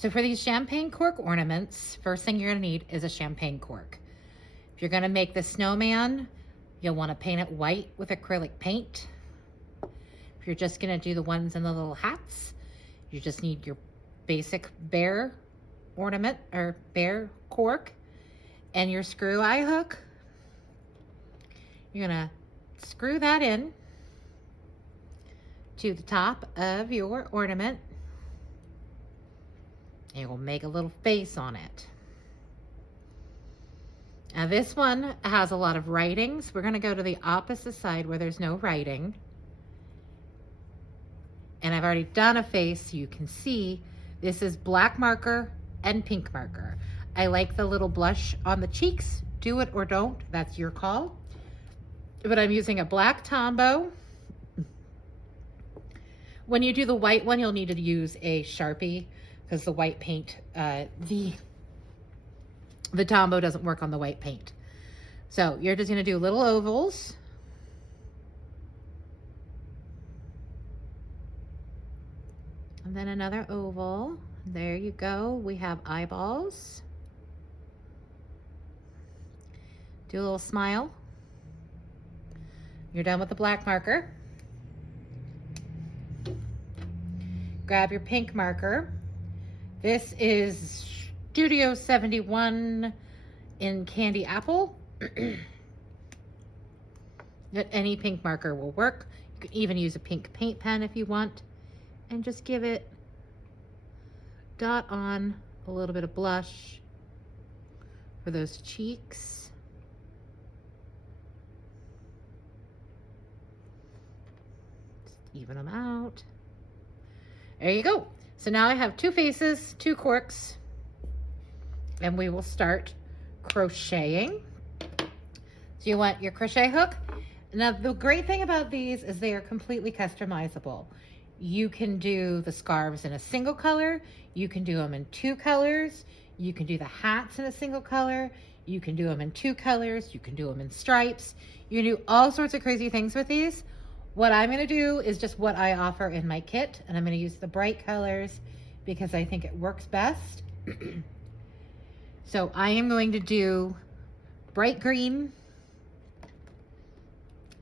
So for these champagne cork ornaments, first thing you're gonna need is a champagne cork. If you're gonna make the snowman, you'll wanna paint it white with acrylic paint. If you're just gonna do the ones in the little hats, you just need your basic bear ornament or bear cork and your screw eye hook. You're gonna screw that in to the top of your ornament. And we'll make a little face on it. Now this one has a lot of writing, so we're going to go to the opposite side where there's no writing. And I've already done a face, so you can see this is black marker and pink marker. I like the little blush on the cheeks. Do it or don't, that's your call. But I'm using a black Tombow. When you do the white one, you'll need to use a Sharpie because the white paint, the Tombow doesn't work on the white paint. So you're just gonna do little ovals. And then another oval. There you go. We have eyeballs. Do a little smile. You're done with the black marker. Grab your pink marker. This is Studio 71 in Candy Apple. Any pink marker will work. You can even use a pink paint pen if you want. And just give it dot on a little bit of blush for those cheeks. Just even them out. There you go. So now I have two faces, two corks, and we will start crocheting. So you want your crochet hook. Now the great thing about these is they are completely customizable. You can do the scarves in a single color, you can do them in two colors, you can do the hats in a single color, you can do them in two colors, you can do them in stripes, you can do all sorts of crazy things with these. What I'm going to do is just what I offer in my kit, and I'm going to use the bright colors because I think it works best. So I am going to do bright green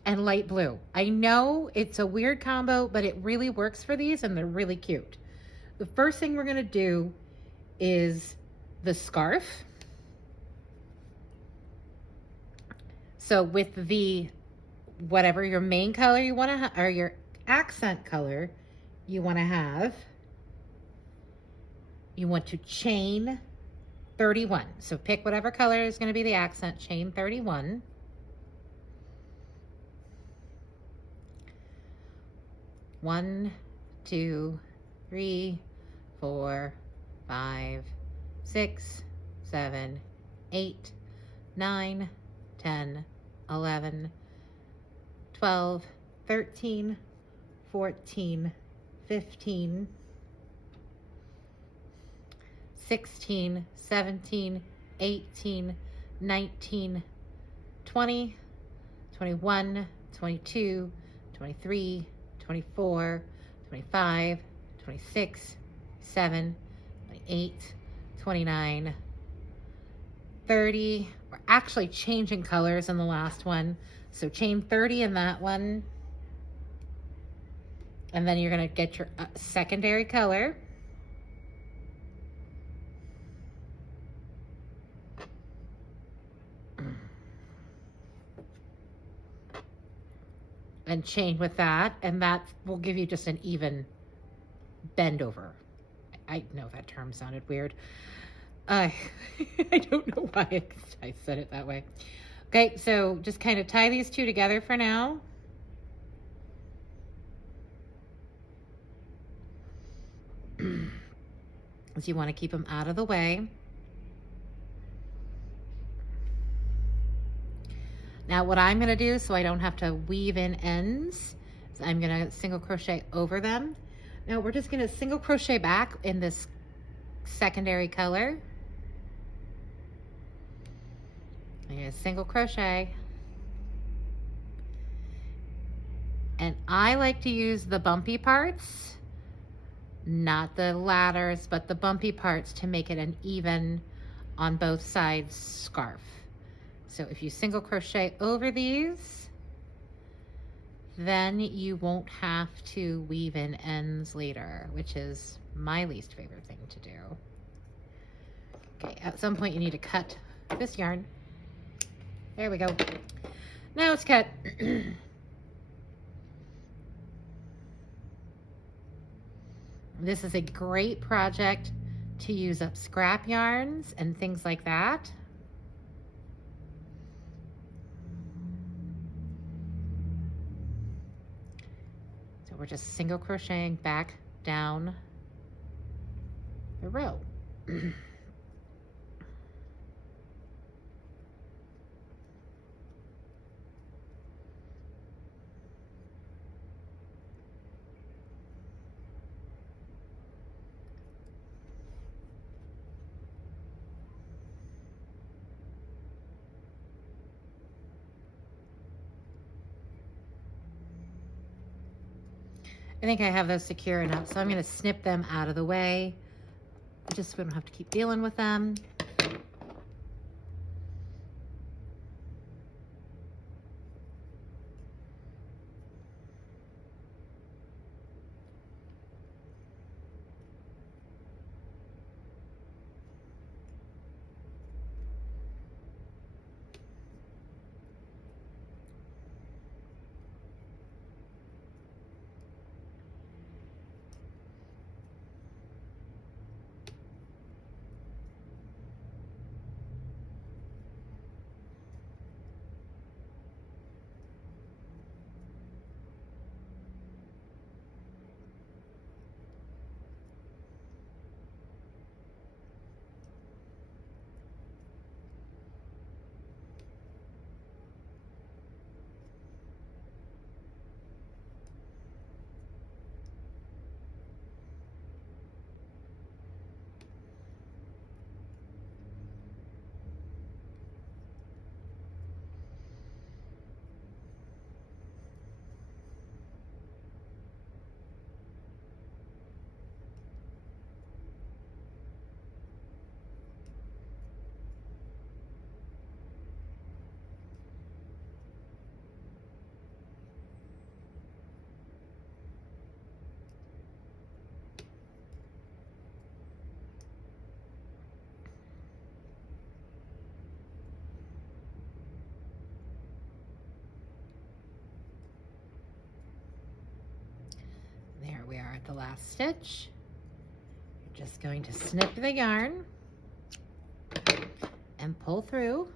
and light blue. I know it's a weird combo, but it really works for these and they're really cute. The first thing we're going to do is the scarf. So with the whatever your main color you want to or your accent color you want to have, you want to chain 31. So pick whatever color is going to be the accent, chain 31. One, two, three, 4, 5, 6, 7, 8, 9, 10, 11, 12, 13, 14, 15, 16, 17, 18, 19, 20, 21, 22, 23, 24, 25, 26, 7, 28, 29, 30. We're actually changing colors in the last one. So chain 30 in that one. And then you're going to get your secondary color. And chain with that, and that will give you just an even bend over. I know that term sounded weird. I don't know why I said it that way. Okay, so just kind of tie these two together for now. So you want to keep them out of the way. Now what I'm going to do, so I don't have to weave in ends, is I'm going to single crochet over them. Now we're just going to single crochet back in this secondary color. I'm going to single crochet. And I like to use the bumpy parts not the ladders, but the bumpy parts to make it an even on both sides scarf. So if you single crochet over these, then you won't have to weave in ends later, which is my least favorite thing to do. Okay, at some point you need to cut this yarn. There we go. Now it's cut. This is a great project to use up scrap yarns and things like that. So we're just single crocheting back down the row. I think I have those secure enough, so I'm going to snip them out of the way, just so we don't have to keep dealing with them. There we are at the last stitch. You're just going to snip the yarn and pull through.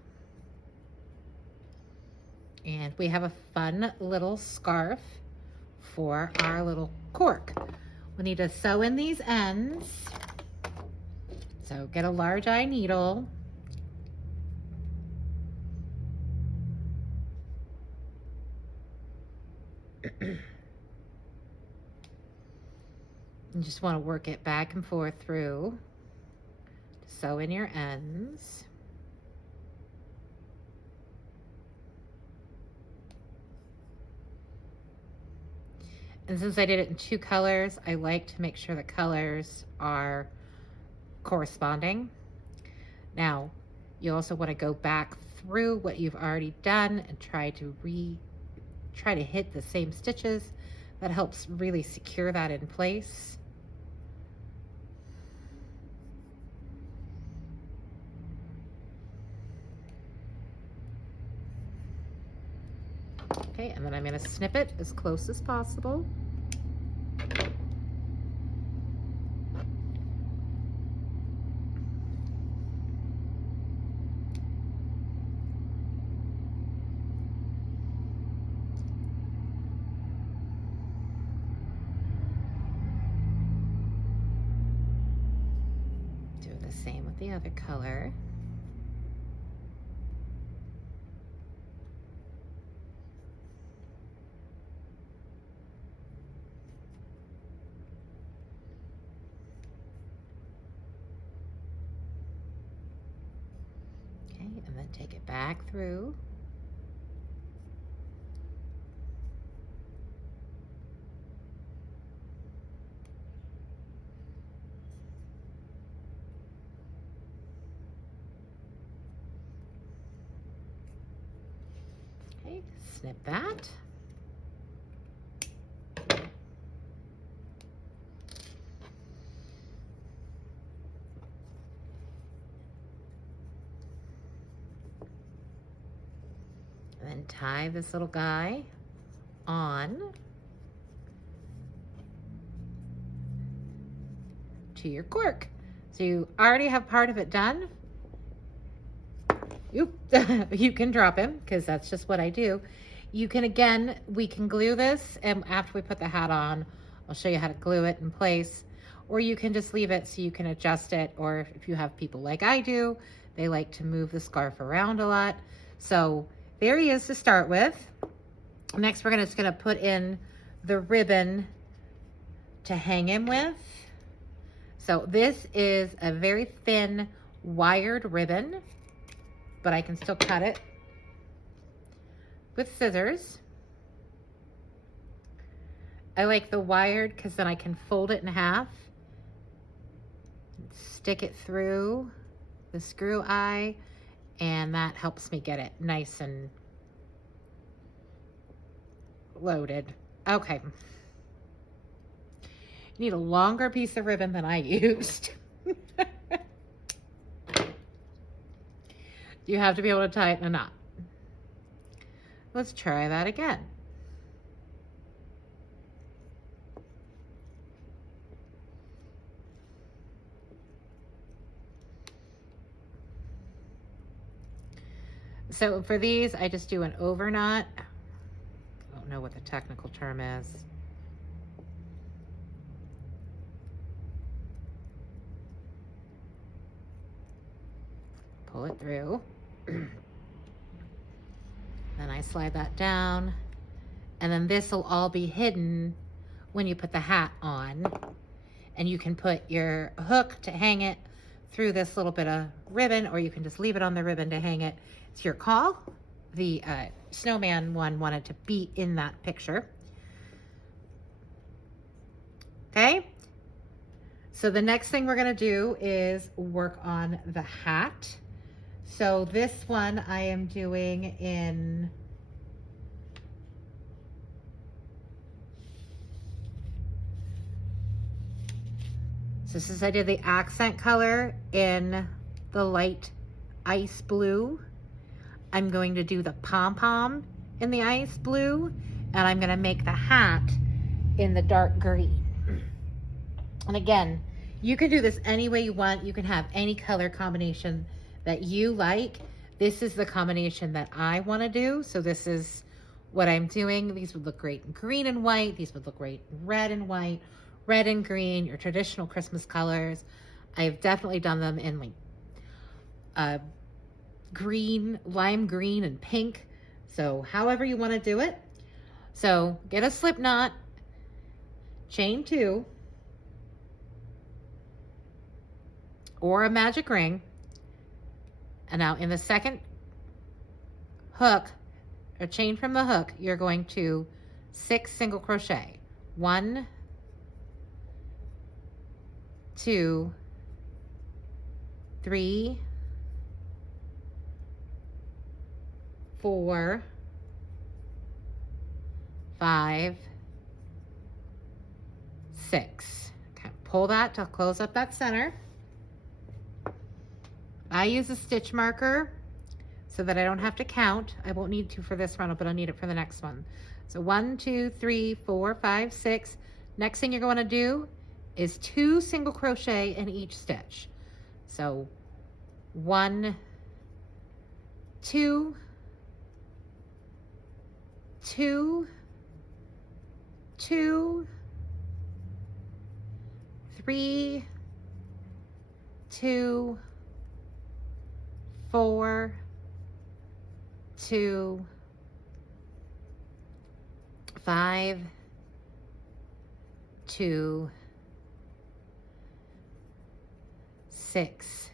And we have a fun little scarf for our little cork. We need to sew in these ends. So get a large eye needle. You just want to work it back and forth through to sew in your ends. And since I did it in 2 colors, I like to make sure the colors are corresponding. Now, you also want to go back through what you've already done and try to hit the same stitches. That helps really secure that in place. Okay, and then I'm going to snip it as close as possible. Do the same with the other color. And then take it back through. snip that. And then tie this little guy on to your cork. So you already have part of it done. Oop, you can drop him because that's just what I do. You can, again, we can glue this, and after we put the hat on, I'll show you how to glue it in place. Or you can just leave it so you can adjust it, or if you have people like I do, they like to move the scarf around a lot. So there he is to start with. Next, we're just gonna put in the ribbon to hang him with. So this is a very thin wired ribbon, but I can still cut it with scissors. I like the wired because then I can fold it in half, stick it through the screw eye, and that helps me get it nice and loaded. Okay. You need a longer piece of ribbon than I used. You have to be able to tie it in a knot. Let's try that again. So for these, I just do an over knot. I don't know what the technical term is. Pull it through. Then I slide that down, and then this will all be hidden when you put the hat on, and you can put your hook to hang it through this little bit of ribbon, or you can just leave it on the ribbon to hang it. It's your call. The snowman one wanted to be in that picture. Okay, so the next thing we're gonna do is work on the hat. So this one I am doing in I did the accent color in the light ice blue. I'm going to do the pom-pom in the ice blue, and I'm gonna make the hat in the dark green. And again, you can do this any way you want. You can have any color combination that you like. This is the combination that I want to do. So this is what I'm doing. These would look great in green and white. These would look great in red and white, red and green, your traditional Christmas colors. I've definitely done them in like green, lime green and pink. So however you want to do it. So get a slip knot, chain 2, or a magic ring. And now in the second hook, or chain from the hook, you're going to 6 single crochet. 1, 2, 3, 4, 5, 6. Okay, pull that to close up that center. I use a stitch marker so that I don't have to count. I won't need to for this round, but I'll need it for the next one. So 1, 2, 3, 4, 5, 6. Next thing you're going to do is 2 single crochet in each stitch. So 1, 2, 2, 2, 3, 2, 4, 2, 5, 2, 6,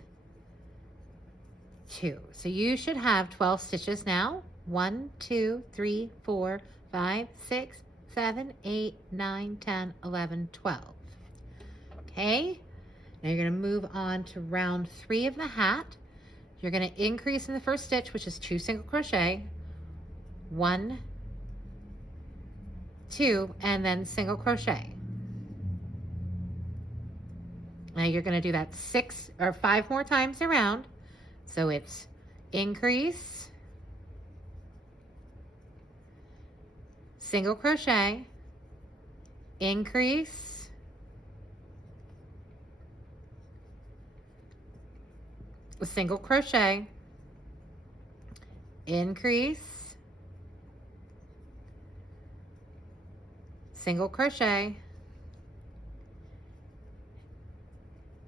2. So you should have 12 stitches now. 1, 2, 3, 4, 5, 6, 7, 8, 9, 10, 11, 12. Okay, now you're going to move on to round 3 of the hat. You're going to increase in the first stitch, which is 2 single crochet. 1, 2, and then single crochet. Now you're going to do that 6 or 5 more times around. So it's increase, single crochet, increase, single crochet, increase, single crochet,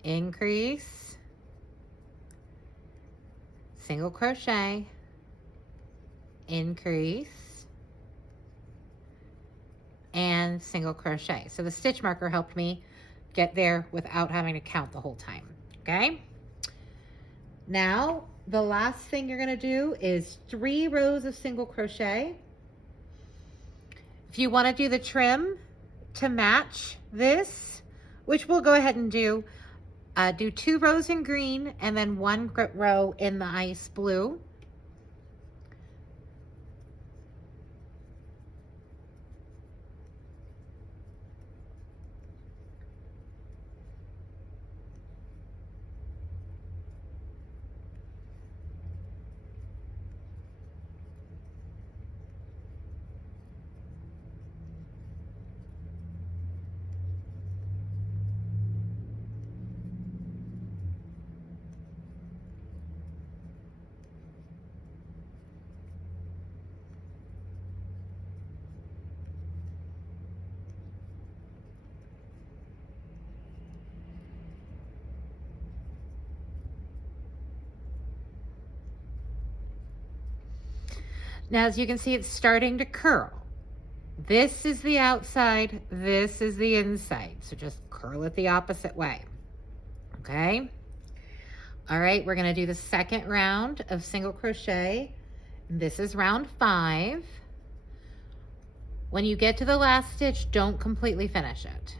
increase, single crochet, increase, and single crochet. So the stitch marker helped me get there without having to count the whole time. Okay, now the last thing you're going to do is 3 rows of single crochet. If you want to do the trim to match this, which we'll go ahead and do 2 rows in green and then 1 row in the ice blue. Now, as you can see, it's starting to curl. This is the outside, this is the inside. So just curl it the opposite way. Okay? All right, we're going to do the second round of single crochet. This is round 5. When you get to the last stitch, don't completely finish it.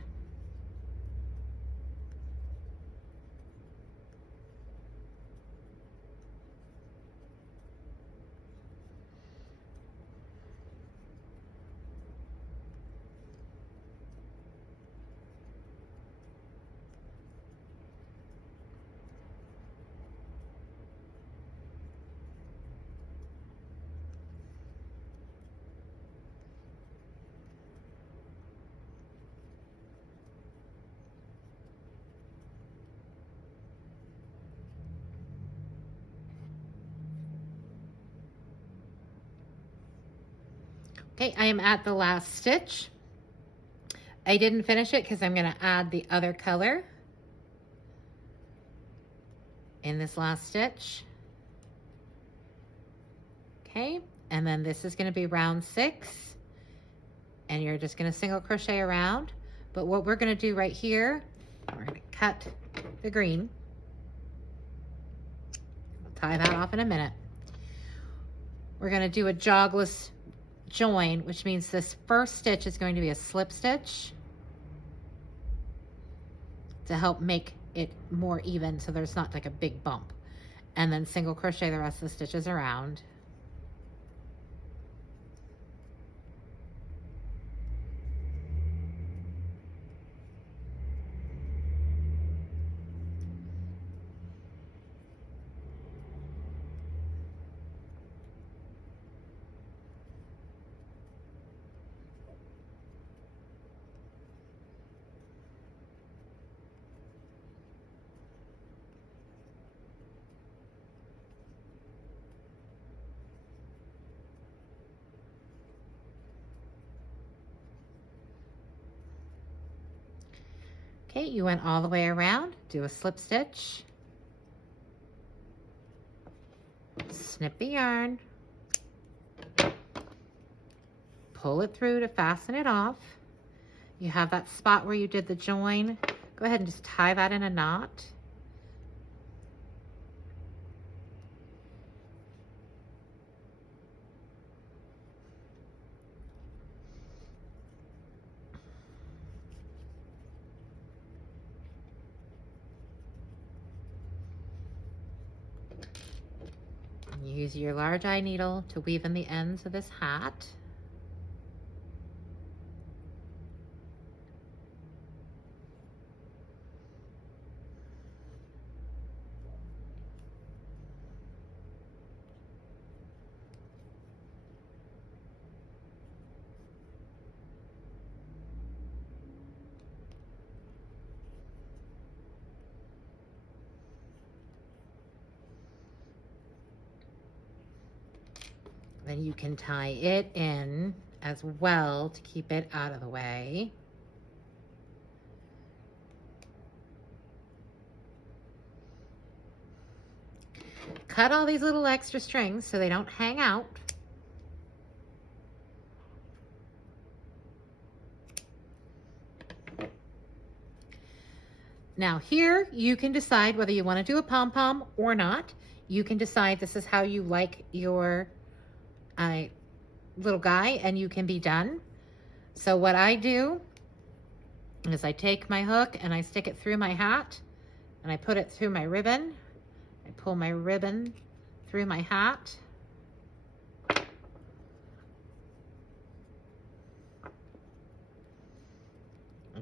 Okay, I am at the last stitch. I didn't finish it because I'm going to add the other color in this last stitch. Okay, and then this is going to be round 6, and you're just going to single crochet around. But what we're going to do right here, we're going to cut the green. I'll tie that off in a minute. We're going to do a jogless join, which means this first stitch is going to be a slip stitch to help make it more even so there's not like a big bump, and then single crochet the rest of the stitches around. Okay, you went all the way around, do a slip stitch, snip the yarn, pull it through to fasten it off. You have that spot where you did the join. Go ahead and just tie that in a knot. Use your large eye needle to weave in the ends of this hat. Then you can tie it in as well to keep it out of the way. Cut all these little extra strings so they don't hang out. Now here you can decide whether you want to do a pom-pom or not. You can decide this is how you like your little guy, and you can be done. So what I do is I take my hook and I stick it through my hat and I put it through my ribbon. I pull my ribbon through my hat.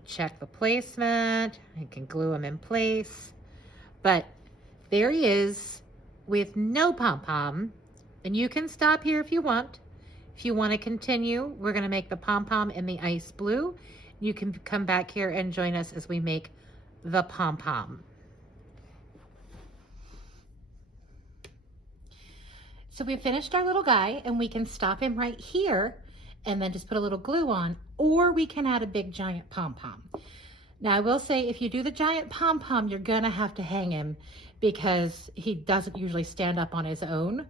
Check the placement. I can glue them in place. But there he is with no pom-pom. And you can stop here if you want. If you want to continue, we're going to make the pom-pom in the ice blue. You can come back here and join us as we make the pom-pom. So we finished our little guy, and we can stop him right here and then just put a little glue on, or we can add a big giant pom-pom. Now I will say, if you do the giant pom-pom, you're gonna have to hang him because he doesn't usually stand up on his own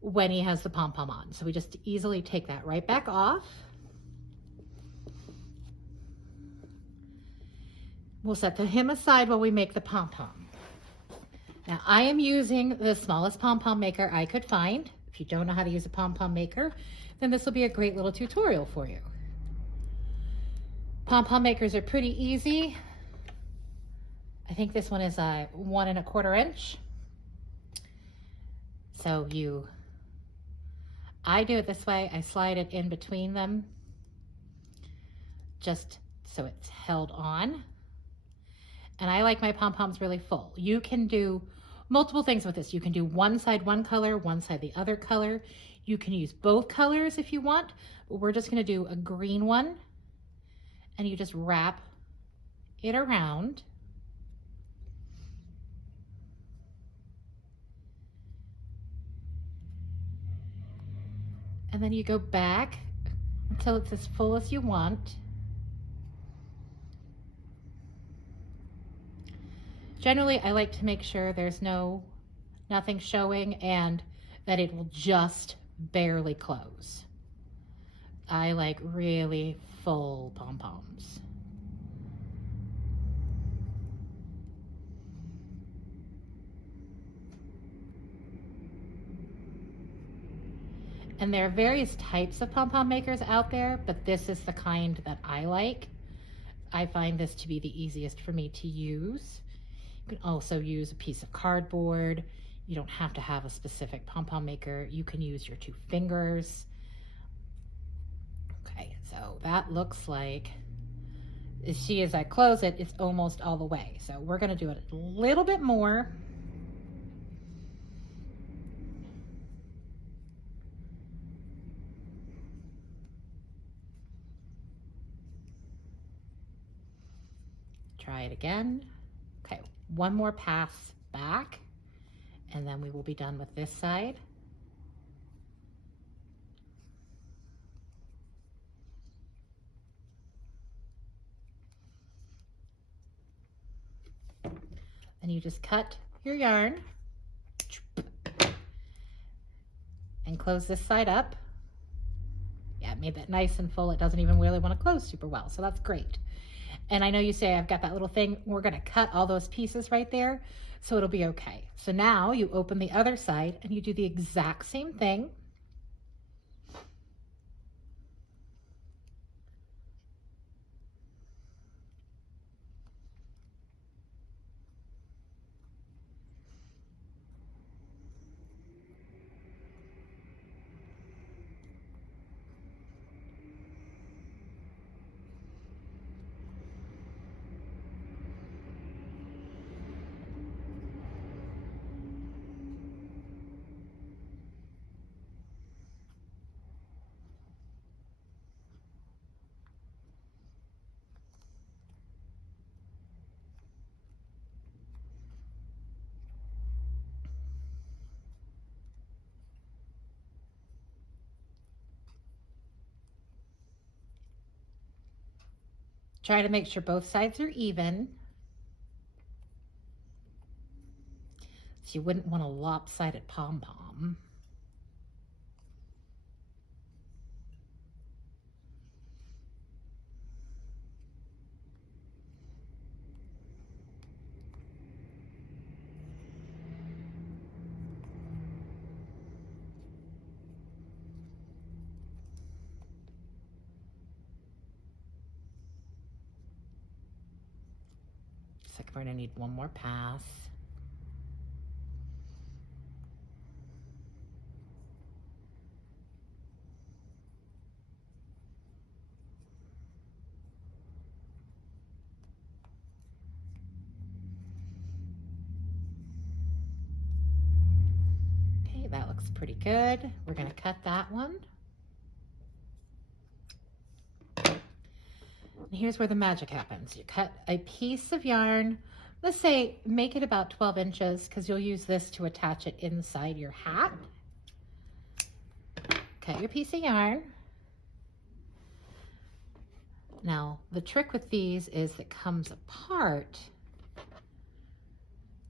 when he has the pom-pom on. So we just easily take that right back off. We'll set him aside while we make the pom-pom. Now I am using the smallest pom-pom maker I could find. If you don't know how to use a pom-pom maker, then this will be a great little tutorial for you. Pom-pom makers are pretty easy. I think this one is a 1 1/4 inch. So I do it this way. I slide it in between them just so it's held on. And I like my pom-poms really full. You can do multiple things with this. You can do one side one color, one side the other color. You can use both colors if you want, but we're just going to do a green one, and you just wrap it around. And then you go back until it's as full as you want. Generally, I like to make sure there's nothing showing and that it will just barely close. I like really full pom-poms. And there are various types of pom-pom makers out there, but this is the kind that I like. I find this to be the easiest for me to use. You can also use a piece of cardboard. You don't have to have a specific pom-pom maker. You can use your 2 fingers. Okay, so that looks like, as I close it, it's almost all the way. So we're gonna do it a little bit more. Try it again. Okay, one more pass back, and then we will be done with this side. And you just cut your yarn and close this side up. Yeah, it made that nice and full. It doesn't even really want to close super well, so that's great. And I know you say, I've got that little thing. We're going to cut all those pieces right there, so it'll be okay. So now you open the other side and you do the exact same thing. Try to make sure both sides are even. So you wouldn't want a lopsided pom-pom. Looks like we're gonna need one more pass. Okay, that looks pretty good. We're gonna cut that one. And here's where the magic happens. You cut a piece of yarn, let's say make it about 12 inches because you'll use this to attach it inside your hat. Cut your piece of yarn. Now, the trick with these is it comes apart.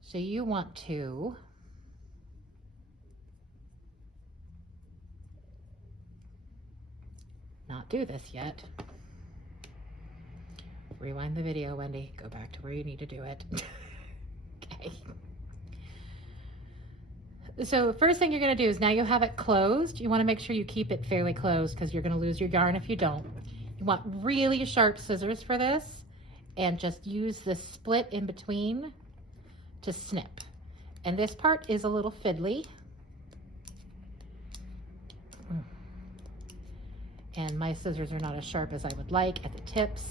So you want to not do this yet. Rewind the video, Wendy. Go back to where you need to do it. Okay. So first thing you're going to do is now you have it closed. You want to make sure you keep it fairly closed because you're going to lose your yarn if you don't. You want really sharp scissors for this and just use this split in between to snip. And this part is a little fiddly. And my scissors are not as sharp as I would like at the tips.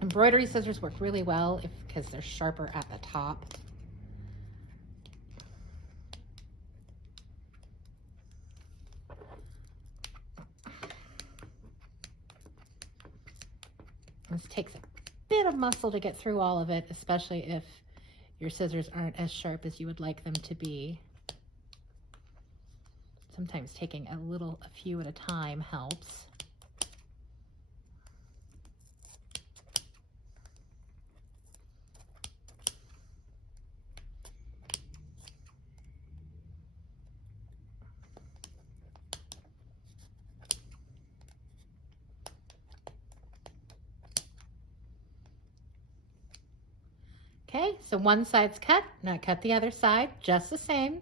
Embroidery scissors work really well because they're sharper at the top. This takes a bit of muscle to get through all of it, especially if your scissors aren't as sharp as you would like them to be. Sometimes taking a few at a time helps. Okay, so one side's cut. Now cut the other side just the same.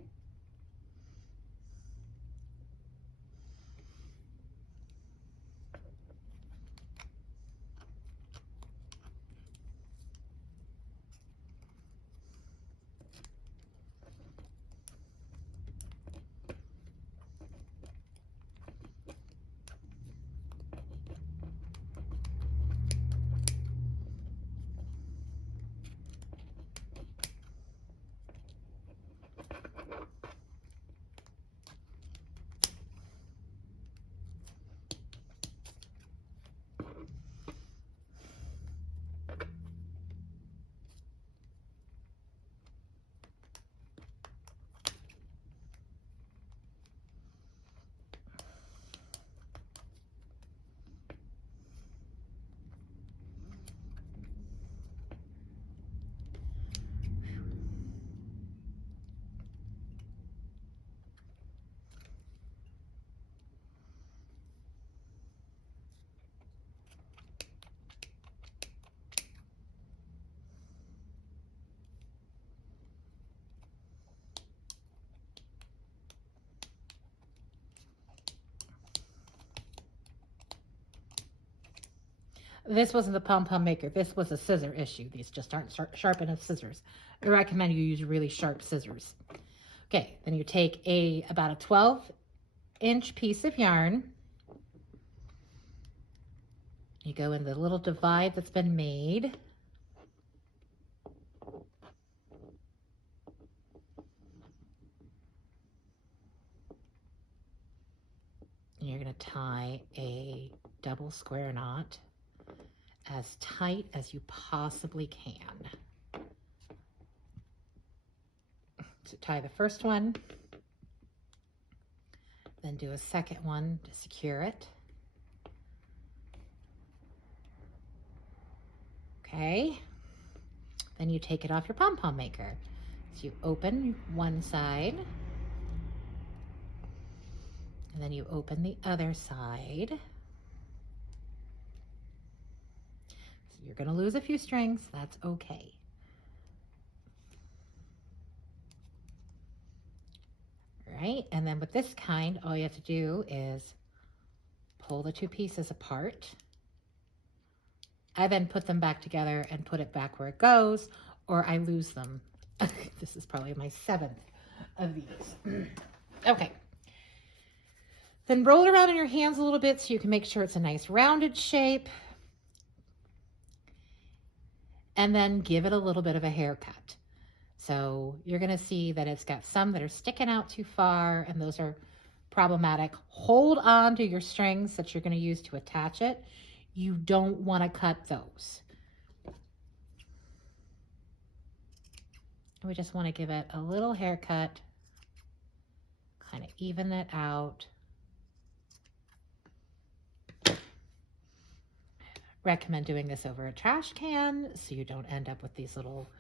This wasn't the pom-pom maker. This was a scissor issue. These just aren't sharp enough scissors. I recommend you use really sharp scissors. Okay, then you take about a 12-inch piece of yarn. You go in the little divide that's been made. And you're going to tie a double square knot as tight as you possibly can. So tie the first one, then do a second one to secure it. Okay, then you take it off your pom-pom maker. So you open one side, and then you open the other side. So you're gonna lose a few strings, that's okay. Right, and then with this kind, all you have to do is pull the two pieces apart. I then put them back together and put it back where it goes, or I lose them. This is probably my 7th of these. Okay. Then roll it around in your hands a little bit so you can make sure it's a nice rounded shape. And then give it a little bit of a haircut. So you're going to see that it's got some that are sticking out too far, and those are problematic. Hold on to your strings that you're going to use to attach it. You don't want to cut those. We just want to give it a little haircut, kind of even it out. Recommend doing this over a trash can so you don't end up with these little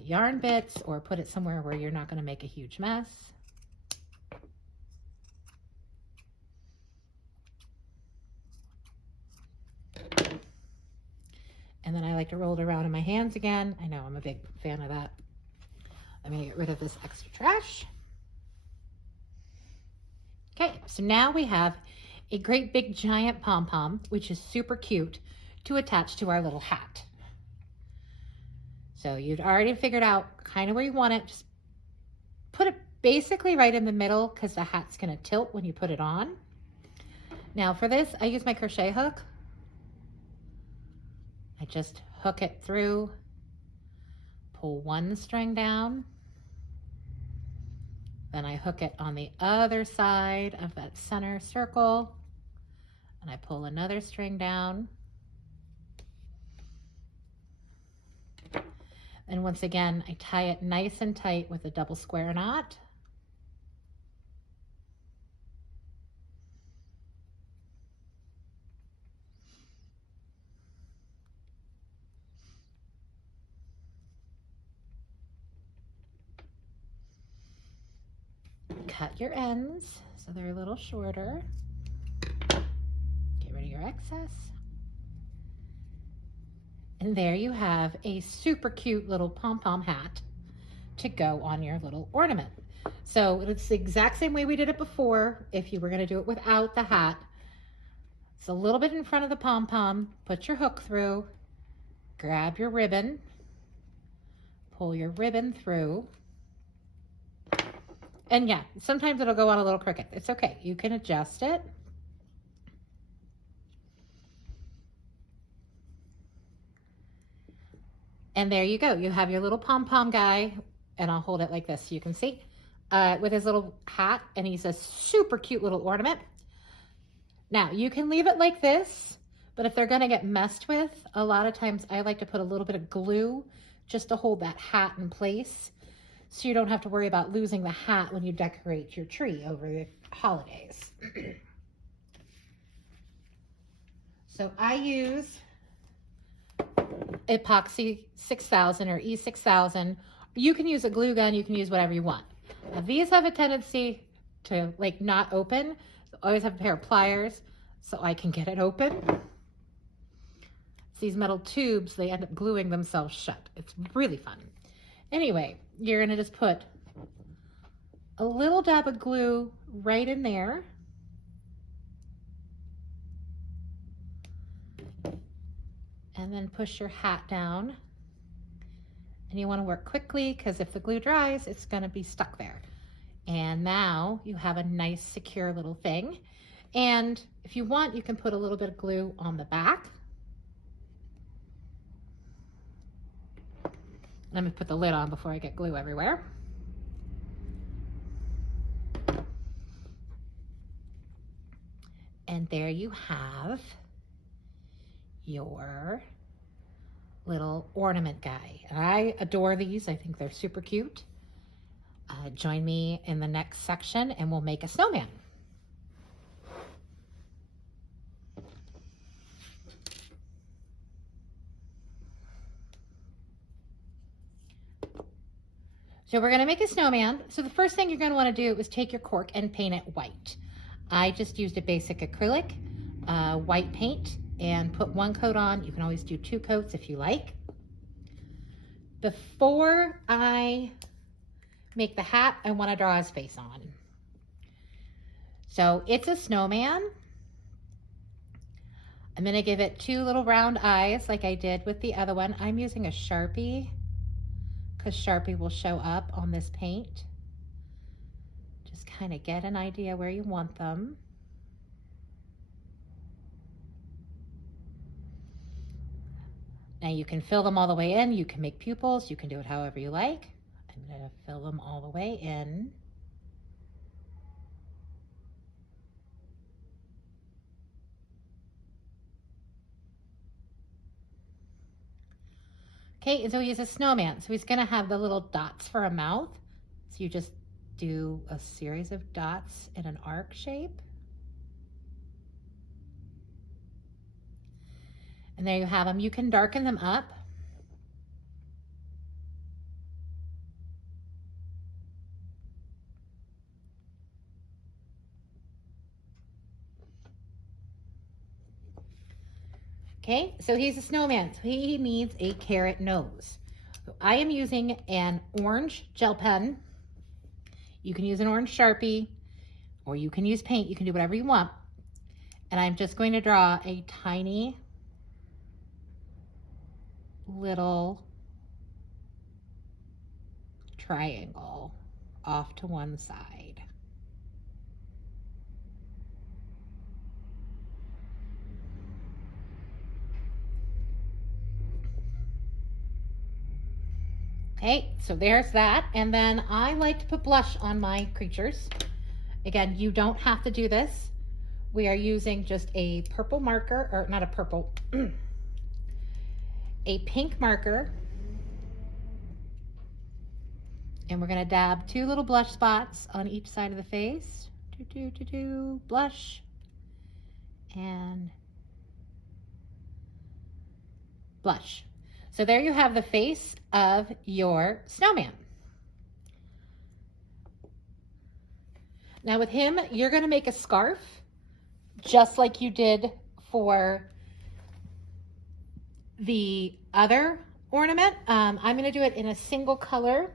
yarn bits, or put it somewhere where you're not going to make a huge mess. And then I like to roll it around in my hands again. I know I'm a big fan of that. I'm going to get rid of this extra trash. Okay, so now we have a great big giant pom-pom, which is super cute, to attach to our little hat. So you'd already figured out kind of where you want it. Just put it basically right in the middle, because the hat's going to tilt when you put it on. Now for this, I use my crochet hook. I just hook it through, pull one string down, then I hook it on the other side of that center circle, and I pull another string down. And once again, I tie it nice and tight with a double square knot. Cut your ends so they're a little shorter. Get rid of your excess. And there you have a super cute little pom-pom hat to go on your little ornament. So it's the exact same way we did it before. If you were going to do it without the hat, it's a little bit in front of the pom-pom, put your hook through, grab your ribbon, pull your ribbon through. And yeah, sometimes it'll go on a little crooked. It's okay. You can adjust it. And there you go. You have your little pom-pom guy, and I'll hold it like this so you can see, with his little hat, and he's a super cute little ornament. Now, you can leave it like this, but if they're going to get messed with, a lot of times I like to put a little bit of glue just to hold that hat in place, so you don't have to worry about losing the hat when you decorate your tree over the holidays. So I use epoxy 6000 or E6000. You can use a glue gun, you can use whatever you want. Now, these have a tendency to like not open. So I always have a pair of pliers so I can get it open. These metal tubes, they end up gluing themselves shut. It's really fun. Anyway, you're going to just put a little dab of glue right in there. And then push your hat down. And you want to work quickly, because if the glue dries, it's going to be stuck there. And now you have a nice secure little thing. And if you want, you can put a little bit of glue on the back. Let me put the lid on before I get glue everywhere. And there you have your little ornament guy. And I adore these. I think they're super cute. Join me in the next section and we'll make a snowman. So we're going to make a snowman. So the first thing you're going to want to do is take your cork and paint it white. I just used a basic acrylic white paint and put one coat on. You can always do 2 coats if you like. Before I make the hat, I want to draw his face on. So it's a snowman. I'm going to give it 2 little round eyes like I did with the other one. I'm using a Sharpie because Sharpie will show up on this paint. Just kind of get an idea where you want them. Now you can fill them all the way in. You can make pupils. You can do it however you like. I'm going to fill them all the way in. Okay, and so he's a snowman. So he's going to have the little dots for a mouth. So you just do a series of dots in an arc shape. And there you have them. You can darken them up. Okay, so he's a snowman. So he needs a carrot nose. So I am using an orange gel pen. You can use an orange Sharpie, or you can use paint. You can do whatever you want. And I'm just going to draw a tiny little triangle off to one side. Okay, so there's that. And then I like to put blush on my creatures. Again, you don't have to do this. We are using just a purple marker, or not a purple, a pink marker. And we're gonna dab 2 little blush spots on each side of the face. Blush. And blush. So there you have the face of your snowman. Now with him, you're gonna make a scarf just like you did for the other ornament. I'm gonna do it in a single color,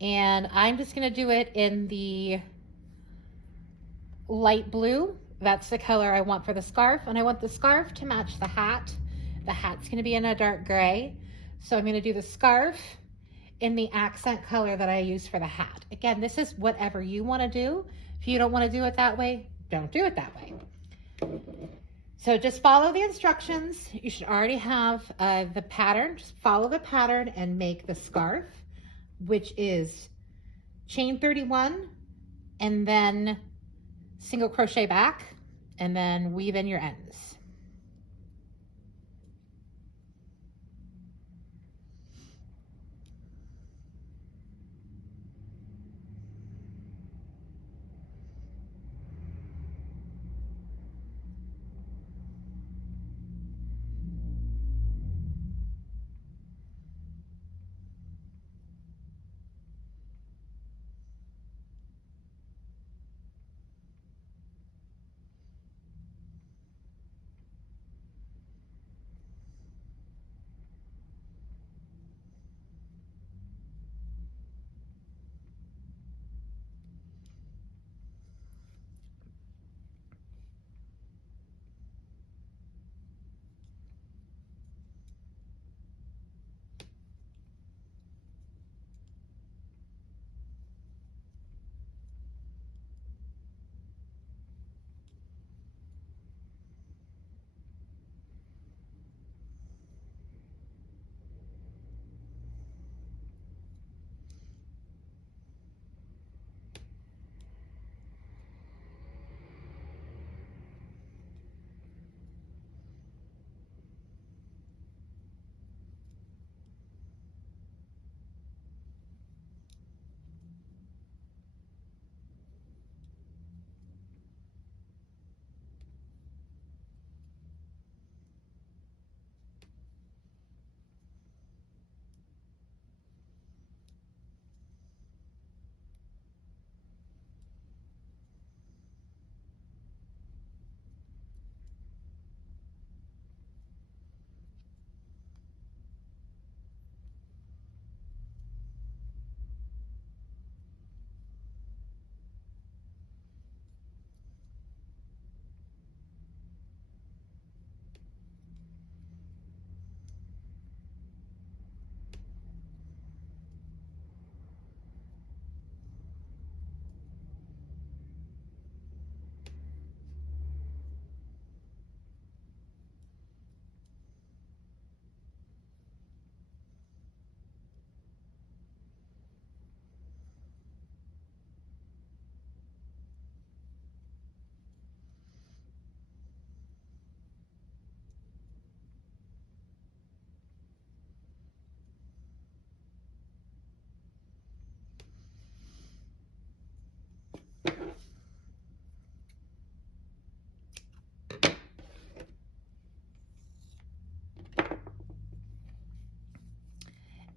and I'm just gonna do it in the light blue. That's the color I want for the scarf, and I want the scarf to match the hat. The hat's gonna be in a dark gray, so I'm gonna do the scarf in the accent color that I use for the hat. Again, this is whatever you wanna do. If you don't wanna do it that way, don't do it that way. So just follow the instructions. You should already have the pattern. Just follow the pattern and make the scarf, which is chain 31 and then single crochet back and then weave in your ends.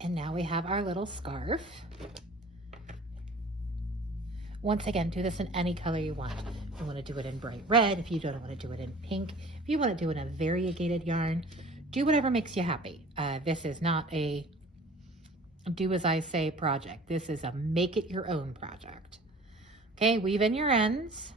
And now we have our little scarf. Once again, do this in any color you want. If you want to do it in bright red, if you don't want to do it in pink, if you want to do it in a variegated yarn, do whatever makes you happy. This is not a do as I say project. This is a make it your own project. Okay, weave in your ends.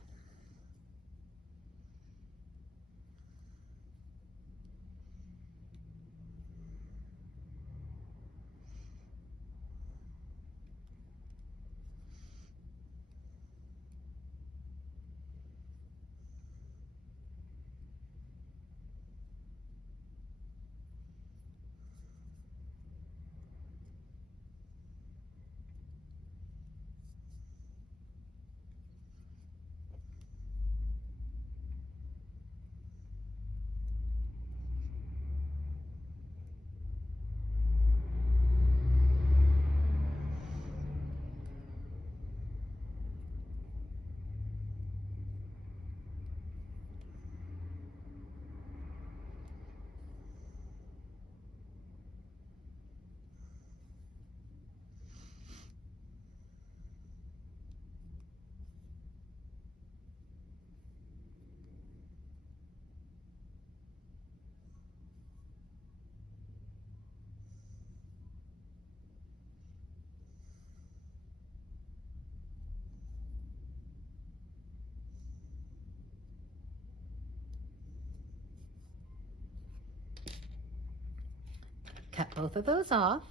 Cut both of those off.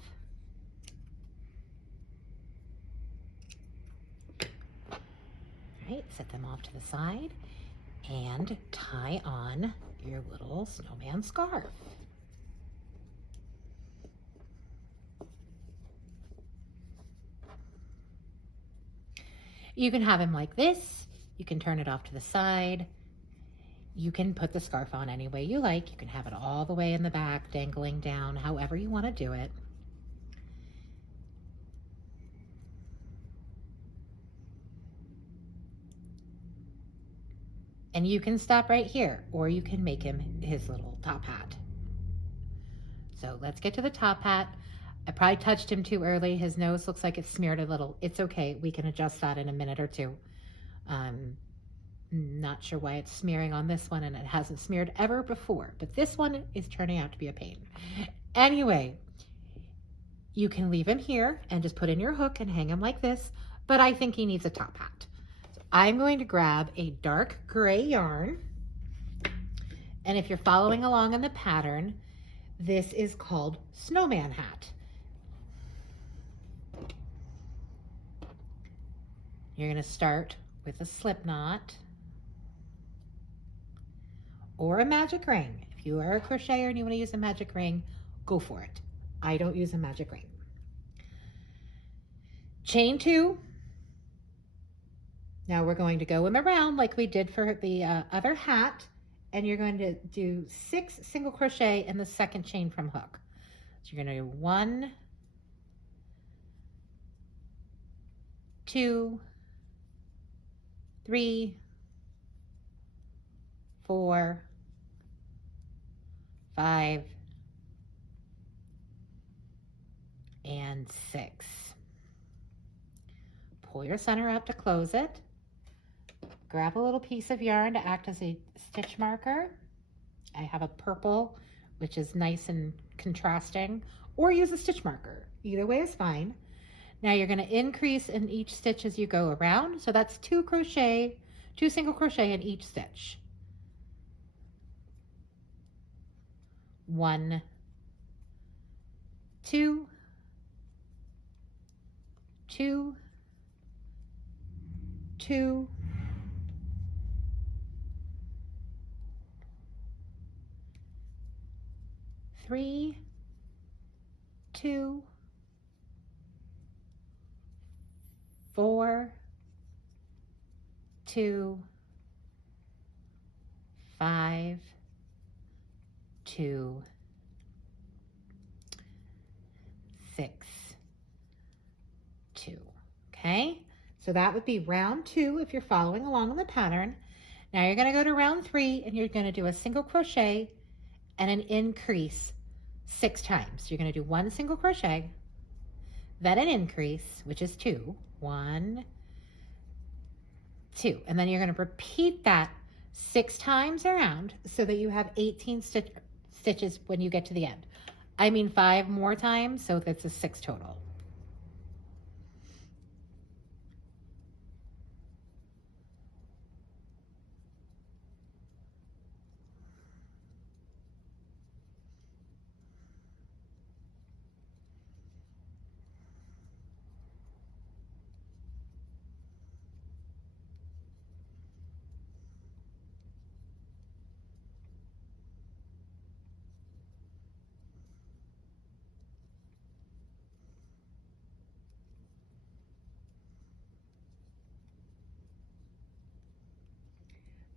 All right, set them off to the side and tie on your little snowman scarf. You can have him like this. You can turn it off to the side. You can put the scarf on any way you like. You can have it all the way in the back, dangling down, however you want to do it. And you can stop right here, or you can make him his little top hat. So let's get to the top hat. I probably touched him too early. His nose looks like it's smeared a little. It's okay. We can adjust that in a minute or two. Not sure why it's smearing on this one, and it hasn't smeared ever before, but this one is turning out to be a pain. Anyway, you can leave him here and just put in your hook and hang him like this, but I think he needs a top hat. So I'm going to grab a dark gray yarn, and if you're following along in the pattern, this is called Snowman Hat. You're going to start with a slip knot or a magic ring. If you are a crocheter and you want to use a magic ring, go for it. I don't use a magic ring. Chain 2. Now we're going to go him around like we did for the other hat, and you're going to do 6 single crochet in the second chain from hook. So you're going to do 1, 2, 3, 4, 5, and 6. Pull your center up to close it. Grab a little piece of yarn to act as a stitch marker. I have a purple, which is nice and contrasting, or use a stitch marker. Either way is fine. Now you're going to increase in each stitch as you go around. So that's 2 single crochet in each stitch. 1, 2, 2, 2, 3, 2, 4, 2, 5, 2, 6, 2. Okay, so that would be round 2 if you're following along on the pattern. Now you're going to go to round 3 and you're going to do a single crochet and an increase 6 times. You're going to do 1 single crochet, then an increase, which is 2. 1, 2. And then you're going to repeat that 6 times around so that you have 18 stitches when you get to the end. I mean 5 more times, so that's a 6 total.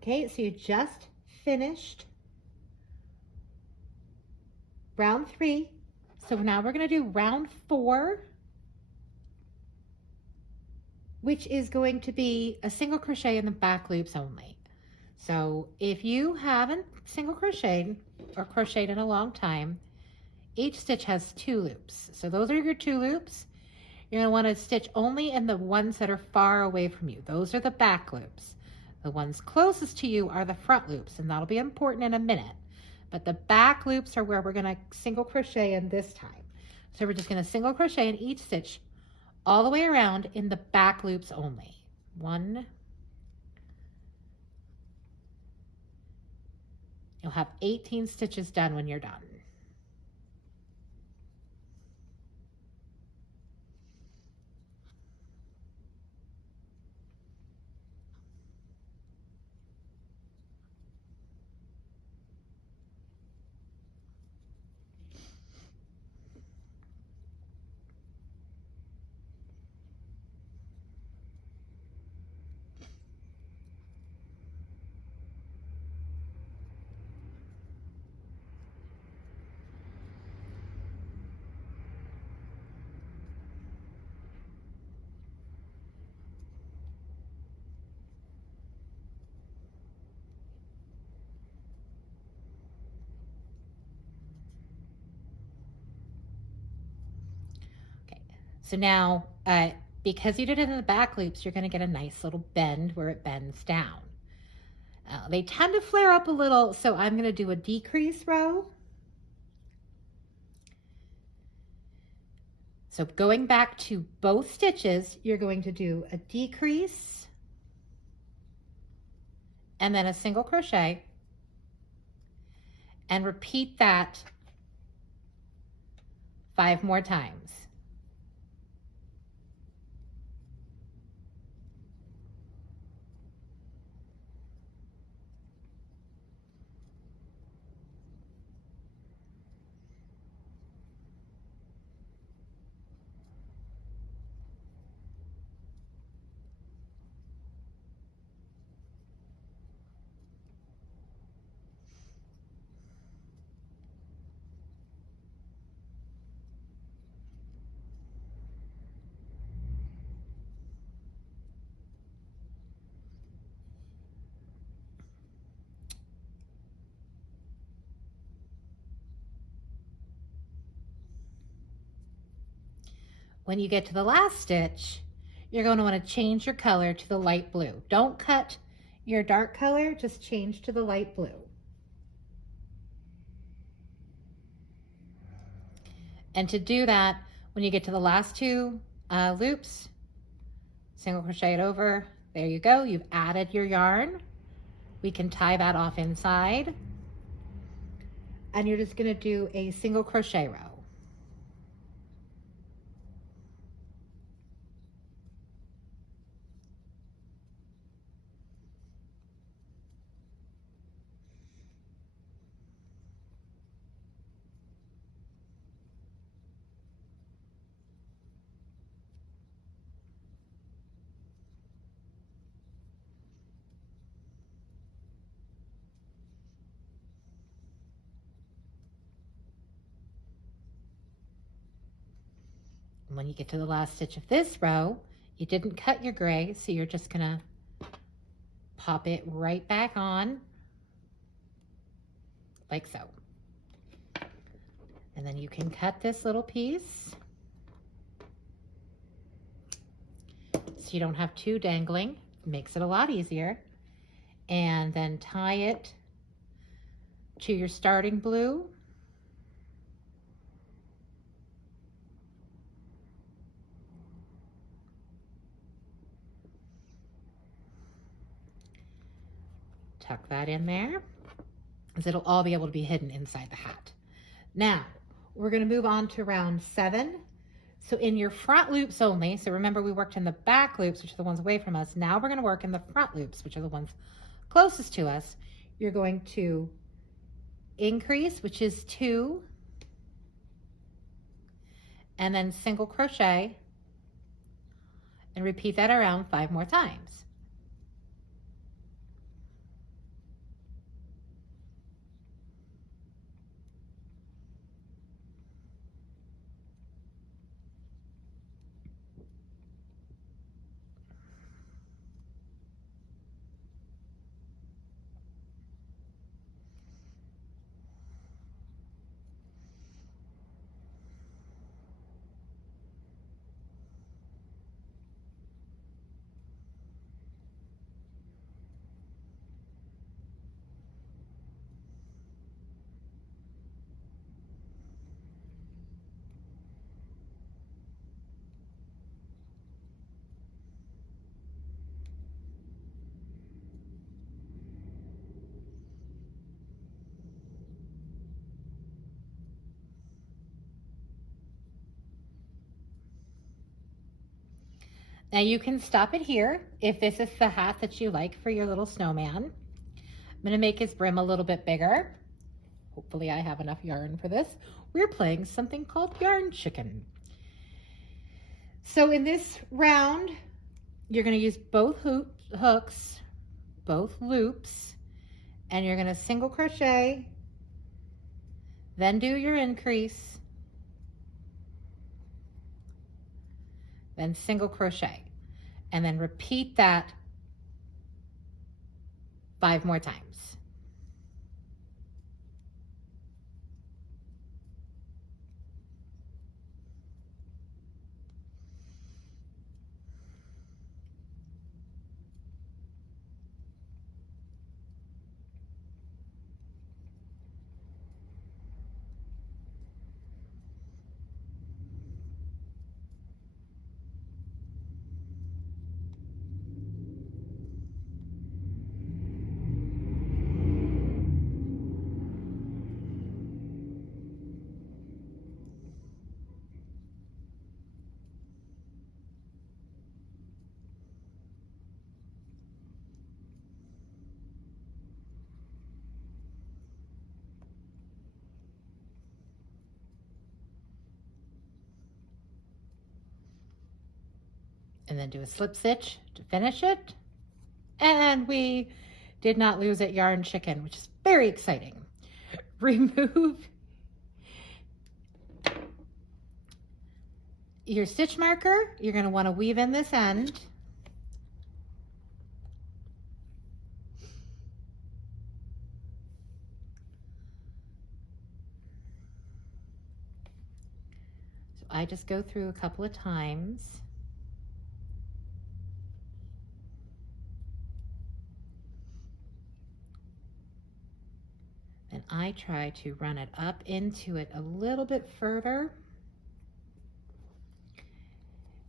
Okay, so you just finished round 3. So now we're going to do round 4, which is going to be a single crochet in the back loops only. So if you haven't single crocheted or crocheted in a long time, each stitch has 2 loops. So those are your 2 loops. You're going to want to stitch only in the ones that are far away from you. Those are the back loops. The ones closest to you are the front loops, and that'll be important in a minute. But the back loops are where we're going to single crochet in this time. So we're just going to single crochet in each stitch all the way around in the back loops only. 1. You'll have 18 stitches done when you're done. So now, because you did it in the back loops, you're going to get a nice little bend where it bends down. They tend to flare up a little, so I'm going to do a decrease row. So going back to both stitches, you're going to do a decrease and then a single crochet and repeat that 5 more times. When you get to the last stitch, you're going to want to change your color to the light blue. Don't cut your dark color, just change to the light blue. And to do that, when you get to the last 2 loops, single crochet it over. There you go. You've added your yarn. We can tie that off inside. And you're just going to do a single crochet row. And when you get to the last stitch of this row, you didn't cut your gray, so you're just gonna pop it right back on, like so. And then you can cut this little piece. so you don't have two dangling. Makes it a lot easier. And then tie it to your starting blue. Tuck that in there, because it'll all be able to be hidden inside the hat. Now, we're going to move on to round 7. So in your front loops only, so remember we worked in the back loops, which are the ones away from us. Now we're going to work in the front loops, which are the ones closest to us. You're going to increase, which is 2, and then single crochet, and repeat that around 5 more times. Now you can stop it here if this is the hat that you like for your little snowman. I'm going to make his brim a little bit bigger. Hopefully I have enough yarn for this. We're playing something called Yarn Chicken. So in this round, you're going to use both hooks, both loops, and you're going to single crochet, then do your increase, then single crochet, and then repeat that 5 more times. And then do a slip stitch to finish it. And we did not lose at Yarn Chicken, which is very exciting. Remove your stitch marker. You're going to want to weave in this end. So I just go through a couple of times. And I try to run it up into it a little bit further,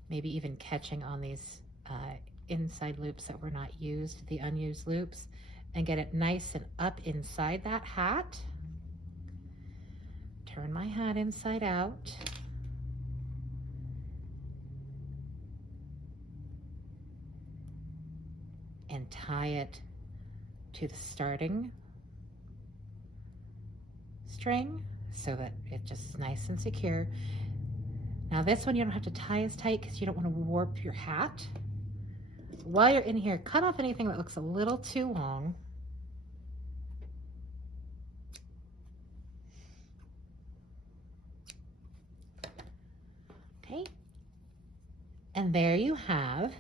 maybe even catching on these inside loops that were not used, the unused loops, and get it nice and up inside that hat. Turn my hat inside out. And tie it to the starting string so that it just is nice and secure. Now this one you don't have to tie as tight because you don't want to warp your hat. While you're in here, cut off anything that looks a little too long. Okay, and there you have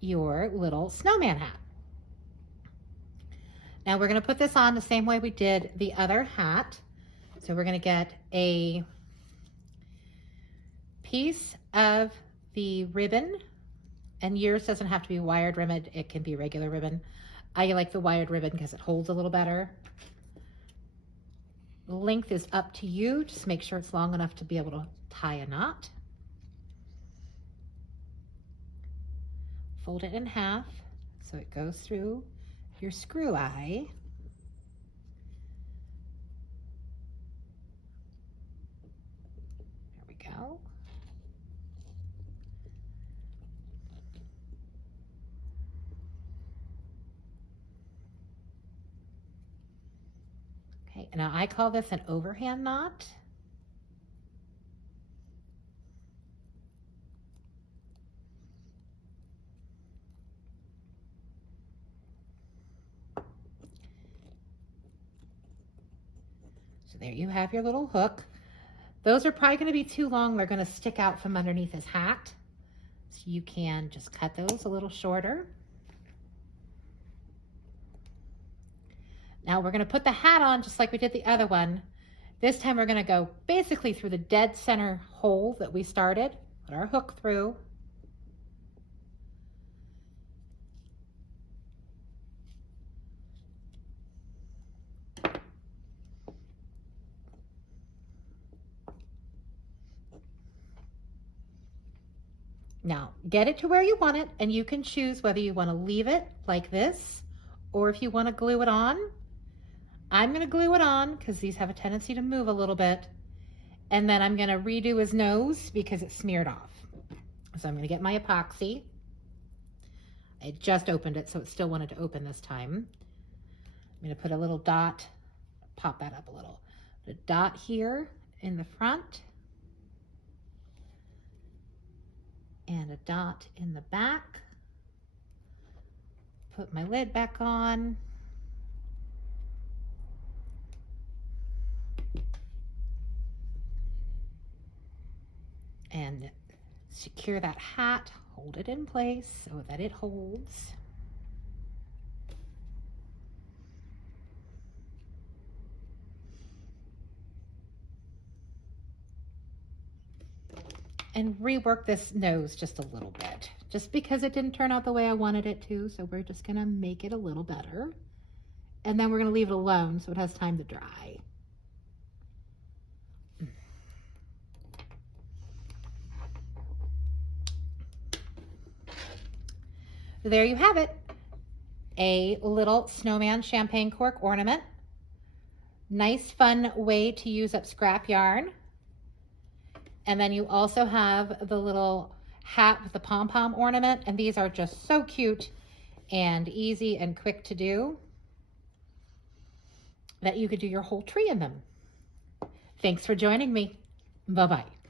your little snowman hat. Now we're going to put this on the same way we did the other hat. So we're going to get a piece of the ribbon And yours doesn't have to be wired ribbon, it can be regular ribbon. I like the wired ribbon because it holds a little better. Length is up to you. Just make sure it's long enough to be able to tie a knot. Fold it in half so it goes through your screw eye. There we go. Okay, now I call this an overhand knot. So there you have your little hook. Those are probably going to be too long. They're going to stick out from underneath his hat. So you can just cut those a little shorter. Now we're going to put the hat on just like we did the other one. This time we're going to go basically through the dead center hole that we started. Put our hook through. Now get it to where you want it, and you can choose whether you want to leave it like this or if you want to glue it on. I'm going to glue it on because these have a tendency to move a little bit. And then I'm going to redo his nose because it's smeared off. So I'm going to get my epoxy. I just opened it, so it still wanted to open this time. I'm going to put a little dot, pop that up a little. Put a dot here in the front. And a dot in the back. Put my lid back on. And secure that hat, hold it in place so that it holds. And rework this nose just a little bit, just because it didn't turn out the way I wanted it to. So we're just gonna make it a little better. And then we're gonna leave it alone so it has time to dry. There you have it, a little snowman champagne cork ornament. Nice fun way to use up scrap yarn. And then you also have the little hat with the pom-pom ornament, and these are just so cute and easy and quick to do that you could do your whole tree in them. Thanks for joining me. Bye-bye.